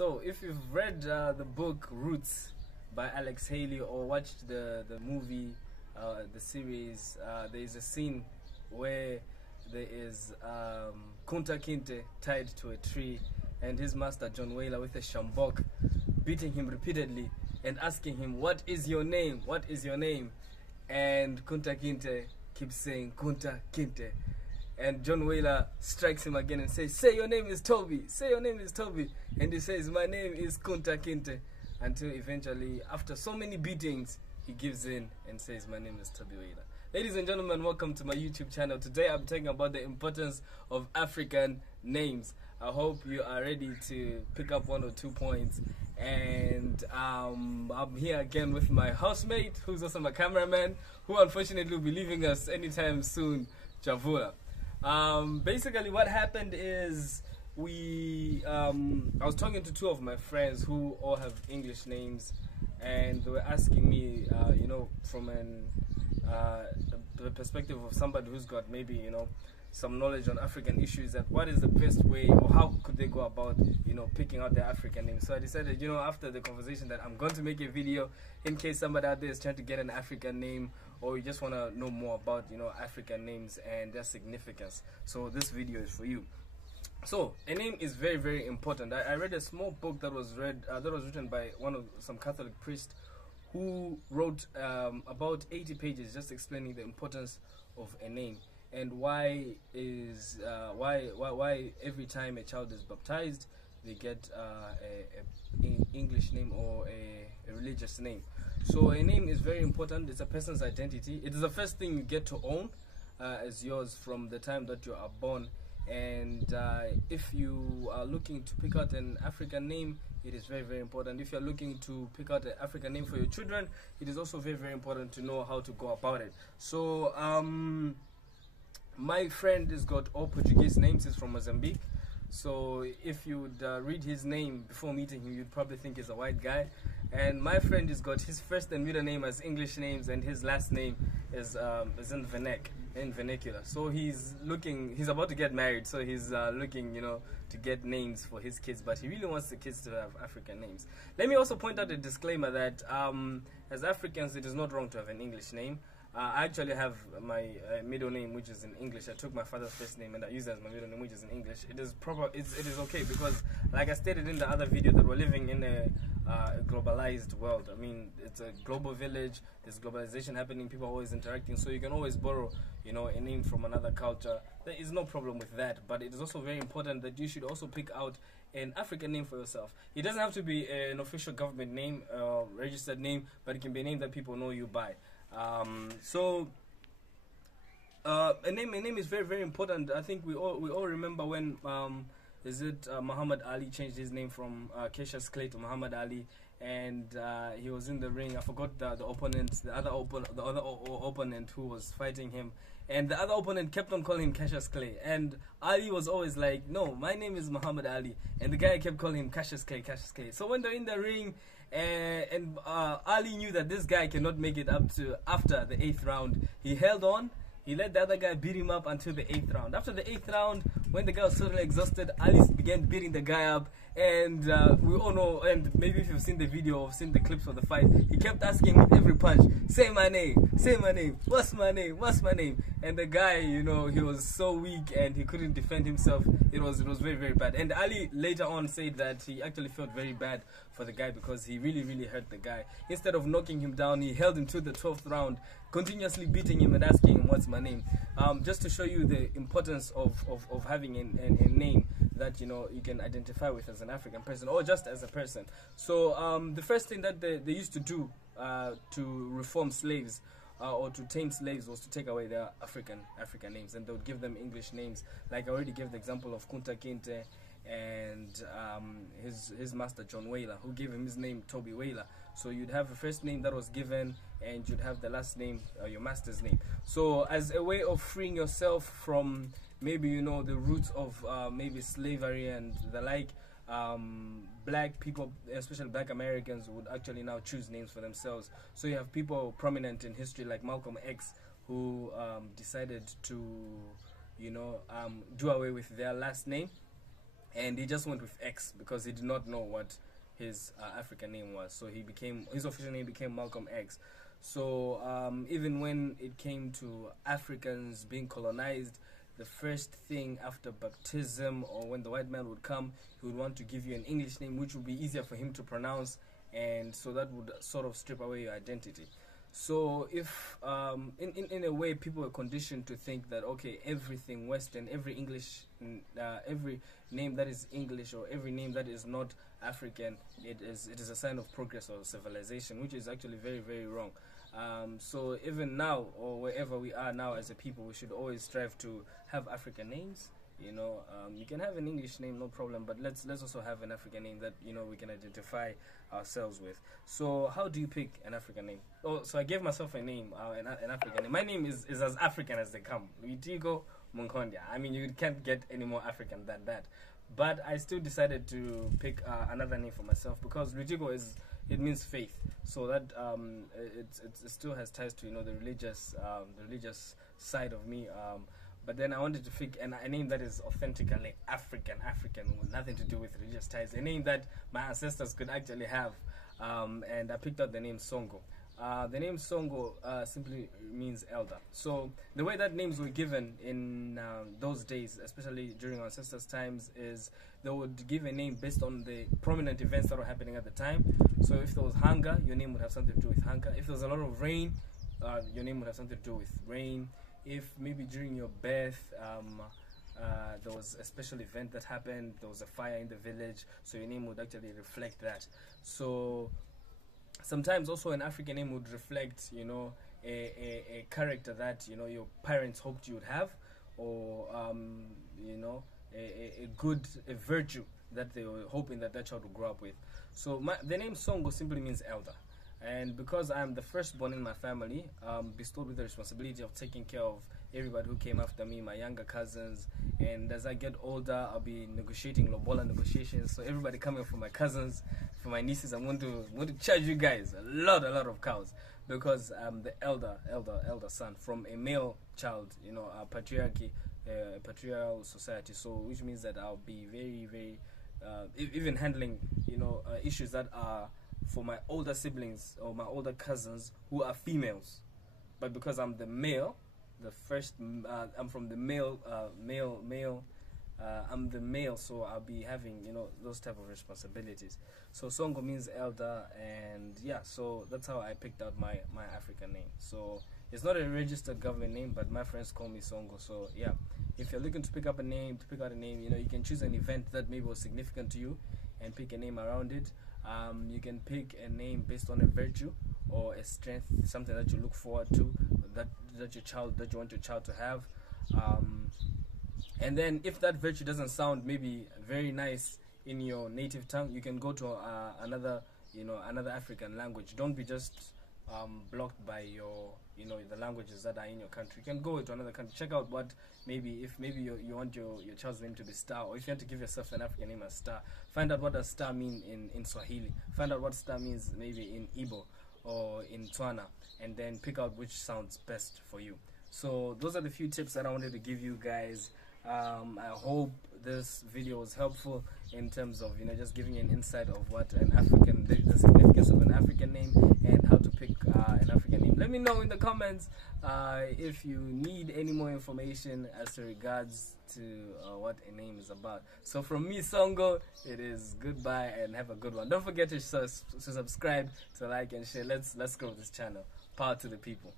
So if you've read the book Roots by Alex Haley or watched the movie, the series, there is a scene where there is Kunta Kinte tied to a tree and his master John Whaler with a shambok beating him repeatedly and asking him, "What is your name? What is your name?" And Kunta Kinte keeps saying, "Kunta Kinte." And John Whaler strikes him again and says, "Say your name is Toby. Say your name is Toby." And he says, "My name is Kunta Kinte." Until eventually, after so many beatings, he gives in and says, "My name is Toby Whaler." Ladies and gentlemen, welcome to my YouTube channel. Today I'm talking about the importance of African names. I hope you are ready to pick up 1 or 2 points. And I'm here again with my housemate, who's also my cameraman, who unfortunately will be leaving us anytime soon, Javula. Basically what happened is I was talking to 2 of my friends who all have English names, and they were asking me, from the perspective of somebody who's got maybe, some knowledge on African issues, that what is the best way or how could they go about, picking out their African names. So I decided, after the conversation, that I'm going to make a video in case somebody out there is trying to get an African name, or you just want to know more about, African names and their significance. So this video is for you. So a name is very, very important. I read a small book that was written by some Catholic priest who wrote about 80 pages just explaining the importance of a name and why every time a child is baptized they get an English name or a religious name. So a name is very important. It's a person's identity. It is the first thing you get to own as yours from the time that you are born. And if you are looking to pick out an African name, it is very, very important. If you're looking to pick out an African name for your children, it is also very, very important to know how to go about it. So my friend has got all Portuguese names. He's from Mozambique. So if you would read his name before meeting him, you'd probably think he's a white guy. And my friend has got his first and middle name as English names, and his last name is in vernacular. So he's about to get married, so he's looking, to get names for his kids, but he really wants the kids to have African names. Let me also point out a disclaimer that as Africans, it is not wrong to have an English name. I actually have my middle name, which is in English. I took my father's first name and I use it as my middle name, which is in English. It is okay because, like I stated in the other video, that we're living in a globalized world. I mean, it's a global village. There's globalization happening. People are always interacting, so you can always borrow, a name from another culture. There is no problem with that, but it is also very important that you should also pick out an African name for yourself. It doesn't have to be an official government name, registered name, but it can be a name that people know you by. A name is very, very important. I think we all remember when Muhammad Ali changed his name from Cassius Clay to Muhammad Ali, and he was in the ring. I forgot the other opponent who was fighting him, and the other opponent kept on calling him Cassius Clay, and Ali was always like, "No, my name is Muhammad Ali," and the guy kept calling him Cassius Clay, Cassius Clay. So when they're in the ring, and Ali knew that this guy cannot make it up to after the 8th round, he held on. He let the other guy beat him up until the 8th round. After the 8th round, when the guy was totally exhausted, Ali began beating the guy up. And we all know, and maybe if you've seen the video or seen the clips of the fight, he kept asking with every punch, "Say my name, say my name, what's my name, what's my name?" And the guy, he was so weak and he couldn't defend himself. It was very, very bad. And Ali later on said that he actually felt very bad for the guy because he really, really hurt the guy. Instead of knocking him down, he held him to the 12th round, continuously beating him and asking him, "What's my name?" Just to show you the importance of having a name that you can identify with as an African person or just as a person. So the first thing that they used to do to reform slaves or to tame slaves was to take away their African names, and they would give them English names. Like I already gave the example of Kunta Kinte and his master John Whaler, who gave him his name Toby Whaler. So you'd have a first name that was given, and you'd have the last name, your master's name. So as a way of freeing yourself from maybe the roots of maybe slavery and the like, black people, especially black Americans, would actually now choose names for themselves. So you have people prominent in history like Malcolm X, who decided to do away with their last name and he just went with X because he did not know what his African name was. So his official name became Malcolm X. So even when it came to Africans being colonized, the first thing after baptism, or when the white man would come, he would want to give you an English name which would be easier for him to pronounce, and so that would sort of strip away your identity. So if in a way people were conditioned to think that, okay, everything Western, every English, every name that is English or every name that is not African, it is a sign of progress or civilization, which is actually very, very wrong. So even now, or wherever we are now as a people, we should always strive to have African names. You can have an English name, no problem, but let's also have an African name that we can identify ourselves with. So how do you pick an African name? Oh, so I gave myself a name, an African name. My name is as African as they come. Luitigo Munkondia. I mean, you can't get any more African than that. But I still decided to pick another name for myself because Luitigo it means faith. So that it still has ties to the religious side of me. But then I wanted to pick a name that is authentically African, with nothing to do with religious ties. A name that my ancestors could actually have. And I picked out the name Songo. The name Songo simply means elder. So the way that names were given in those days, especially during our ancestors' times, is they would give a name based on the prominent events that were happening at the time. So if there was hunger, your name would have something to do with hunger. If there was a lot of rain, your name would have something to do with rain. If maybe during your birth there was a special event that happened, there was a fire in the village, so your name would actually reflect that. So sometimes also an African name would reflect a character that your parents hoped you would have, or a virtue that they were hoping that child would grow up with. So the name Songo simply means elder. And because I'm the firstborn in my family, bestowed with the responsibility of taking care of everybody who came after me, my younger cousins. And as I get older, I'll be negotiating lobola negotiations. So everybody coming from my cousins, for my nieces, I'm going to charge you guys a lot of cows, because I'm the elder son from a male child, a patriarchy, a patriarchal society. So which means that I'll be very, very even handling issues that are for my older siblings or my older cousins who are females, but because I'm the male, I'm from the male, I'm the male, so I'll be having those type of responsibilities. So Songo means elder, and yeah, so that's how I picked out my African name. So it's not a registered government name, but my friends call me Songo. So yeah, if you're looking to pick out a name, you can choose an event that maybe was significant to you and pick a name around it. You can pick a name based on a virtue or a strength, something that you look forward to, that you want your child to have. And then if that virtue doesn't sound maybe very nice in your native tongue, you can go to another African language. Don't be just blocked by the languages that are in your country. You can go to another country, check out what if you want your child's name to be Star, or if you want to give yourself an African name as Star, find out what does Star mean in Swahili, find out what Star means maybe in Igbo or in Tswana, and then pick out which sounds best for you. So those are the few tips that I wanted to give you guys. I hope this video was helpful in terms of just giving you an insight of what the significance of an African name and how to pick an African name. Let me know in the comments if you need any more information as to regards to what a name is about. So from me, Songo, it is goodbye and have a good one. Don't forget to subscribe, to like and share. Let's grow this channel. Power to the people.